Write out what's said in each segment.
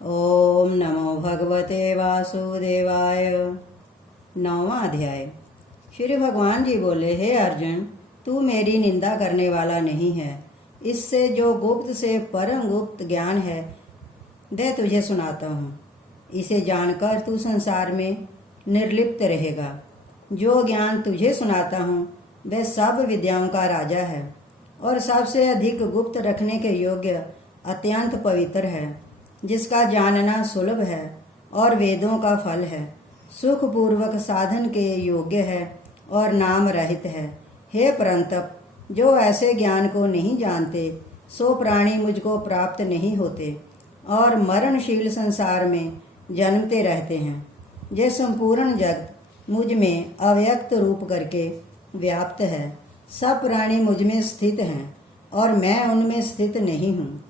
ओम नमो भगवते वासुदेवाय। 9वां अध्याय। श्री भगवान जी बोले, हे अर्जुन, तू मेरी निंदा करने वाला नहीं है। इससे जो गुप्त से परम गुप्त ज्ञान है वह तुझे सुनाता हूँ। इसे जानकर तू संसार में निर्लिप्त रहेगा। जो ज्ञान तुझे सुनाता हूँ वह सब विद्याओं का राजा है और सबसे अधिक गुप्त रखने के योग्य अत्यंत पवित्र है, जिसका जानना सुलभ है और वेदों का फल है, सुखपूर्वक साधन के योग्य है और नाम रहित है। हे परंतप, जो ऐसे ज्ञान को नहीं जानते सो प्राणी मुझको प्राप्त नहीं होते और मरणशील संसार में जन्मते रहते हैं। यह संपूर्ण जगत मुझ में अव्यक्त रूप करके व्याप्त है। सब प्राणी मुझ में स्थित हैं और मैं उनमें स्थित नहीं हूँ।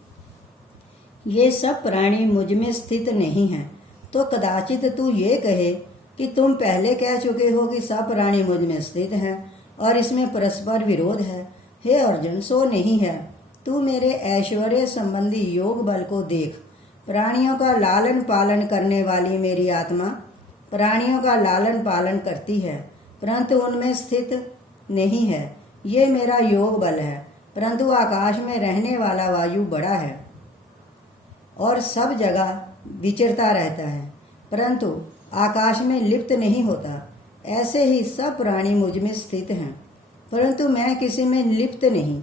ये सब प्राणी मुझ में स्थित नहीं हैं, तो कदाचित तू ये कहे कि तुम पहले कह चुके हो कि सब प्राणी मुझ में स्थित हैं और इसमें परस्पर विरोध है। हे अर्जुन, सो नहीं है। तू मेरे ऐश्वर्य संबंधी योग बल को देख। प्राणियों का लालन पालन करने वाली मेरी आत्मा प्राणियों का लालन पालन करती है, परंतु उनमें स्थित नहीं है। ये मेरा योग बल है, परंतु आकाश में रहने वाला वायु बड़ा है और सब जगह विचरता रहता है, परंतु आकाश में लिप्त नहीं होता। ऐसे ही सब प्राणी मुझ में स्थित हैं, परंतु मैं किसी में लिप्त नहीं।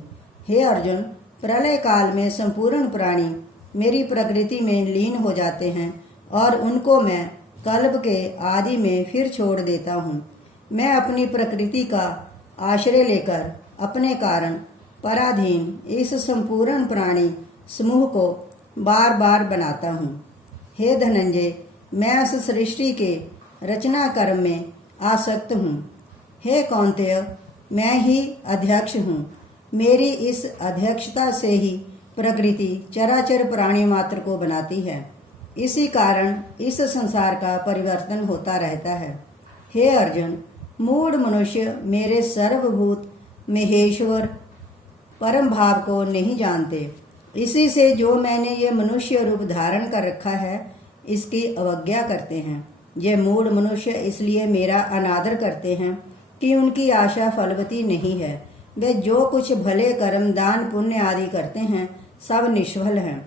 हे अर्जुन, प्रलय काल में संपूर्ण प्राणी मेरी प्रकृति में लीन हो जाते हैं और उनको मैं कल्प के आदि में फिर छोड़ देता हूँ। मैं अपनी प्रकृति का आश्रय लेकर अपने कारण पराधीन इस संपूर्ण प्राणी समूह को बार बार बनाता हूँ। हे धनंजय, मैं उस सृष्टि के रचना कर्म में आसक्त हूँ। हे कौन्तेय, मैं ही अध्यक्ष हूँ। मेरी इस अध्यक्षता से ही प्रकृति चराचर प्राणी मात्र को बनाती है। इसी कारण इस संसार का परिवर्तन होता रहता है। हे अर्जुन, मूढ़ मनुष्य मेरे सर्वभूत महेश्वर परम भाव को नहीं जानते। इसी से जो मैंने ये मनुष्य रूप धारण कर रखा है इसकी अवज्ञा करते हैं। ये मूढ़ मनुष्य इसलिए मेरा अनादर करते हैं कि उनकी आशा फलवती नहीं है। वे जो कुछ भले कर्म दान पुण्य आदि करते हैं सब निष्फल हैं।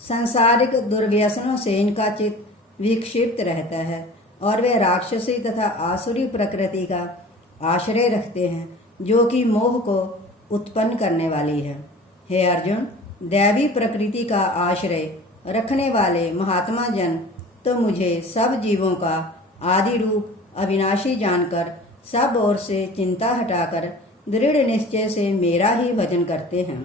सांसारिक दुर्व्यसनों से इनका चित्त विक्षिप्त रहता है और वे राक्षसी तथा आसुरी प्रकृति का आश्रय रखते हैं, जो कि मोह को उत्पन्न करने वाली है। हे अर्जुन, दैवी प्रकृति का आश्रय रखने वाले महात्मा जन तो मुझे सब जीवों का आदि रूप अविनाशी जानकर सब ओर से चिंता हटाकर दृढ़ निश्चय से मेरा ही भजन करते हैं।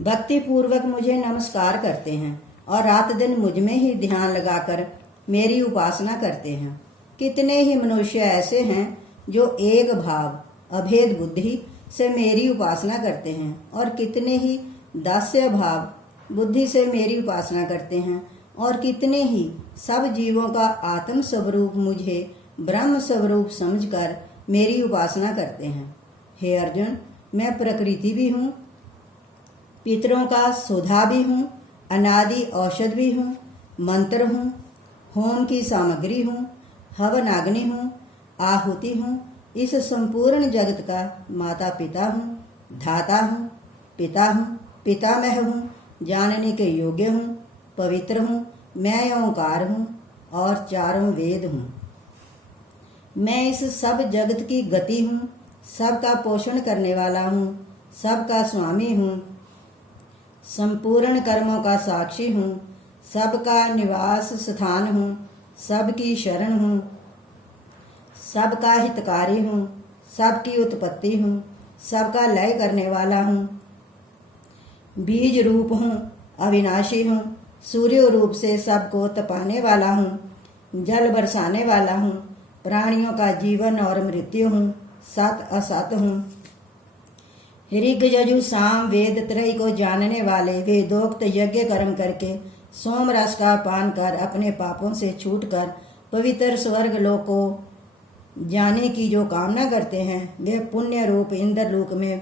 भक्ति पूर्वक मुझे नमस्कार करते हैं और रात दिन मुझ में ही ध्यान लगाकर मेरी उपासना करते हैं। कितने ही मनुष्य ऐसे हैं जो एक भाव अभेद बुद्धि से मेरी उपासना करते हैं और कितने ही दास्य भाव बुद्धि से मेरी उपासना करते हैं और कितने ही सब जीवों का आत्म स्वरूप मुझे ब्रह्म स्वरूप समझकर मेरी उपासना करते हैं। हे अर्जुन, मैं प्रकृति भी हूँ, पितरों का सुधा भी हूँ, अनादि औषध भी हूँ, मंत्र हूँ, होम की सामग्री हूँ, हवन अग्नि हूँ, आहुति हूँ। इस संपूर्ण जगत का माता पिता हूँ, धाता हूँ, पितामह हूँ, जानने के योग्य हूँ, पवित्र हूँ, मैं ओंकार हूँ और चारों वेद हूँ। मैं इस सब जगत की गति हूँ, सबका पोषण करने वाला हूँ, सबका स्वामी हूँ, संपूर्ण कर्मों का साक्षी हूँ, सबका निवास स्थान हूँ, सबकी शरण हूँ, सबका हितकारी हूँ, सबकी उत्पत्ति हूँ, सबका लय करने वाला हूँ, बीज रूप हूँ, अविनाशी हूँ, सूर्य रूप से सबको तपाने वाला हूँ, जल बरसाने वाला हूँ, प्राणियों का जीवन और मृत्यु हूँ, सत असत हूँ। ऋग यजु साम वेद त्रय को जानने वाले वेदोक्त यज्ञ कर्म करके सोम रस का पान कर अपने पापों से छूटकर पवित्र स्वर्ग लोक को जाने की जो कामना करते हैं वे पुण्य रूप इंद्र लोक में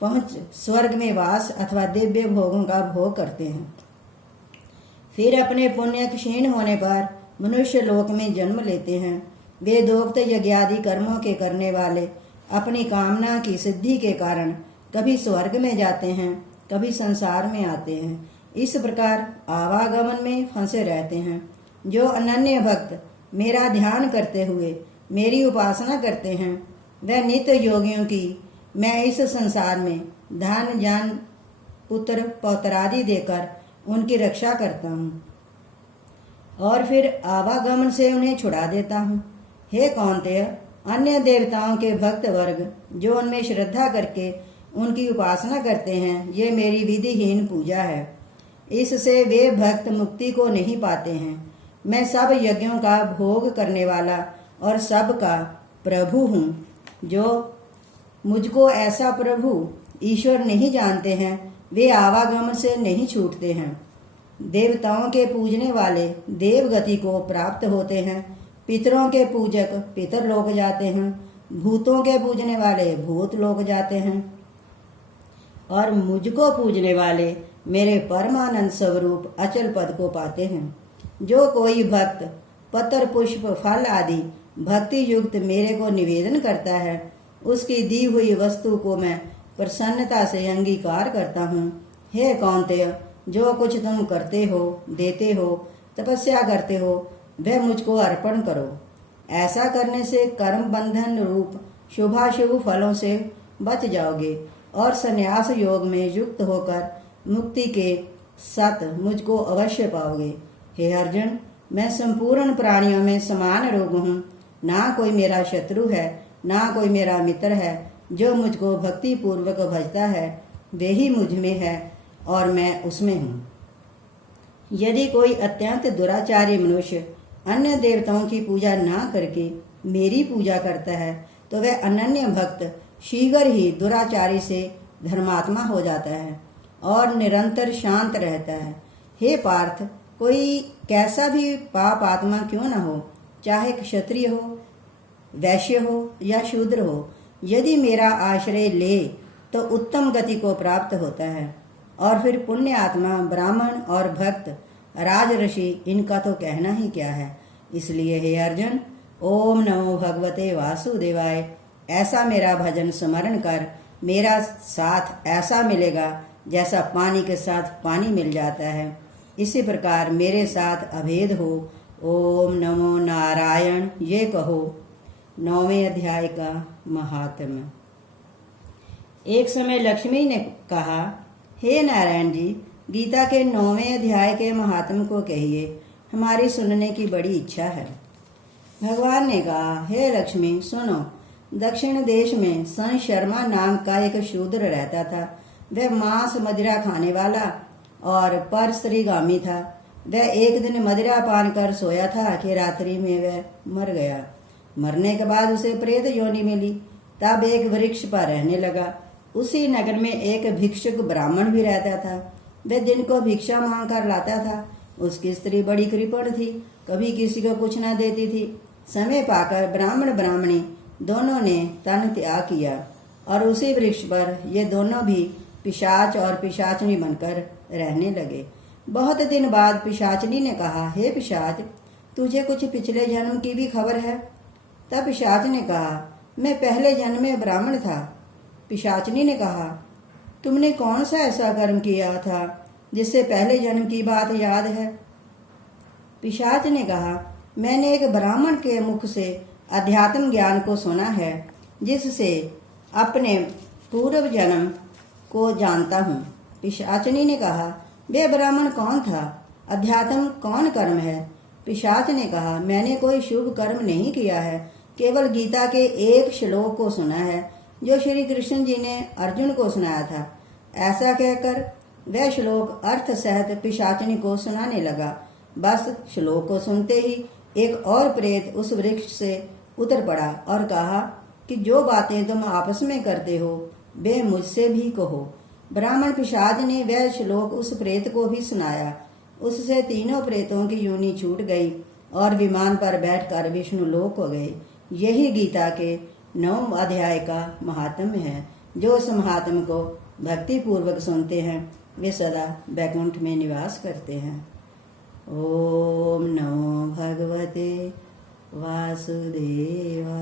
पहुँच स्वर्ग में वास अथवा दिव्य भोगों का भोग करते हैं। फिर अपने पुण्य क्षीण होने पर मनुष्य लोक में जन्म लेते हैं। वे दोक्त यज्ञादि कर्मों के करने वाले अपनी कामना की सिद्धि के कारण कभी स्वर्ग में जाते हैं, कभी संसार में आते हैं। इस प्रकार आवागमन में फंसे रहते हैं। जो अनन्य भक्त मेरा ध्यान करते हुए मेरी उपासना करते हैं, वह नित्य योगियों की मैं इस संसार में धन जान पुत्र पौत्रादि देकर उनकी रक्षा करता हूँ और फिर आवागमन से उन्हें छुड़ा देता हूँ। हे कौन्तेय, अन्य देवताओं के भक्त वर्ग जो उनमें श्रद्धा करके उनकी उपासना करते हैं, ये मेरी विधिहीन पूजा है। इससे वे भक्त मुक्ति को नहीं पाते हैं। मैं सब यज्ञों का भोग करने वाला और सबका प्रभु हूँ। जो मुझको ऐसा प्रभु ईश्वर नहीं जानते हैं, वे आवागमन से नहीं छूटते हैं। देवताओं के पूजने वाले देवगति को प्राप्त होते हैं। पितरों के पूजक पितर लोक जाते हैं। भूतों के पूजने वाले भूत लोक जाते हैं और मुझको पूजने वाले मेरे परमानंद स्वरूप अचल पद को पाते हैं। जो कोई भक्त पत्र पुष्प फल आदि भक्ति युक्त मेरे को निवेदन करता है, उसकी दी हुई वस्तु को मैं प्रसन्नता से अंगीकार करता हूँ। हे कौन्तेय, जो कुछ तुम करते हो, देते हो, तपस्या करते हो, वह मुझको अर्पण करो। ऐसा करने से कर्म बंधन रूप शुभाशुभ फलों से बच जाओगे और संन्यास योग में युक्त होकर मुक्ति के सत मुझको अवश्य पाओगे। हे अर्जुन, मैं संपूर्ण प्राणियों में समान रूप हूँ। ना कोई मेरा शत्रु है, ना कोई मेरा मित्र है। जो मुझको भक्ति पूर्वक भजता है, वे ही मुझ में है और मैं उसमें हूँ। यदि कोई अत्यंत दुराचारी मनुष्य अन्य देवताओं की पूजा ना करके मेरी पूजा करता है, तो वह अनन्य भक्त शीघ्र ही दुराचारी से धर्मात्मा हो जाता है और निरंतर शांत रहता है। हे पार्थ, कोई कैसा भी पाप आत्मा क्यों न हो, चाहे क्षत्रिय हो, वैश्य हो या शूद्र हो, यदि मेरा आश्रय ले तो उत्तम गति को प्राप्त होता है। और फिर पुण्य आत्मा, ब्राह्मण और भक्त, राजऋषि, इनका तो कहना ही क्या है। इसलिए हे अर्जुन, ओम नमो भगवते वासुदेवाय ऐसा मेरा भजन स्मरण कर मेरा साथ ऐसा मिलेगा जैसा पानी के साथ पानी मिल जाता है। इसी प्रकार मेरे साथ अभेद हो। ओम नमो नारायण ये कहो। 9वें अध्याय का महात्म्य। एक समय लक्ष्मी ने कहा, हे नारायण जी, गीता के 9वें अध्याय के महात्म्य को कहिए, हमारी सुनने की बड़ी इच्छा है। भगवान ने कहा, हे लक्ष्मी सुनो। दक्षिण देश में सन शर्मा नाम का एक शूद्र रहता था। वह मांस मदिरा खाने वाला और पर स्त्रीगामी था। वह एक दिन मदिरा पान कर सोया था कि रात्रि में वह मर गया। मरने के बाद उसे प्रेत योनि मिली। तब एक वृक्ष पर रहने लगा। उसी नगर में एक भिक्षुक ब्राह्मण भी रहता था। वह दिन को भिक्षा मांग कर लाता था। उसकी स्त्री बड़ी कृपण थी, कभी किसी को कुछ न देती थी। समय पाकर ब्राह्मण ब्राह्मणी दोनों ने तन त्याग किया और उसी वृक्ष पर ये दोनों भी पिशाच और पिशाचनी बनकर रहने लगे। बहुत दिन बाद पिशाचनी ने कहा, हे पिशाच, तुझे कुछ पिछले जन्म की भी खबर है? तब पिशाच ने कहा, मैं पहले जन्म में ब्राह्मण था। पिशाचनी ने कहा, तुमने कौन सा ऐसा कर्म किया था जिससे पहले जन्म की बात याद है? पिशाच ने कहा, मैंने एक ब्राह्मण के मुख से अध्यात्म ज्ञान को सुना है, जिससे अपने पूर्व जन्म को जानता हूँ। पिशाचनी ने कहा, वे ब्राह्मण कौन था? अध्यात्म कौन कर्म है? पिशाच ने कहा, मैंने कोई शुभ कर्म नहीं किया है, केवल गीता के एक श्लोक को सुना है जो श्री कृष्ण जी ने अर्जुन को सुनाया था। ऐसा कहकर वह श्लोक अर्थ सहित पिशाचनी को सुनाने लगा। बस श्लोक को सुनते ही एक और प्रेत उस वृक्ष से उतर पड़ा और कहा कि जो बातें तुम आपस में करते हो वे मुझसे भी कहो। ब्राह्मण पिशाच ने वह श्लोक उस प्रेत को भी सुनाया। उससे तीनों प्रेतों की योनि छूट गई और विमान पर बैठकर विष्णु लोक हो गए। यही गीता के 9 अध्याय का महात्म्य है। जो उस महात्म्य को भक्ति पूर्वक सुनते हैं वे सदा बैकुंठ में निवास करते हैं। ओम नमो भगवते वासुदेवाय।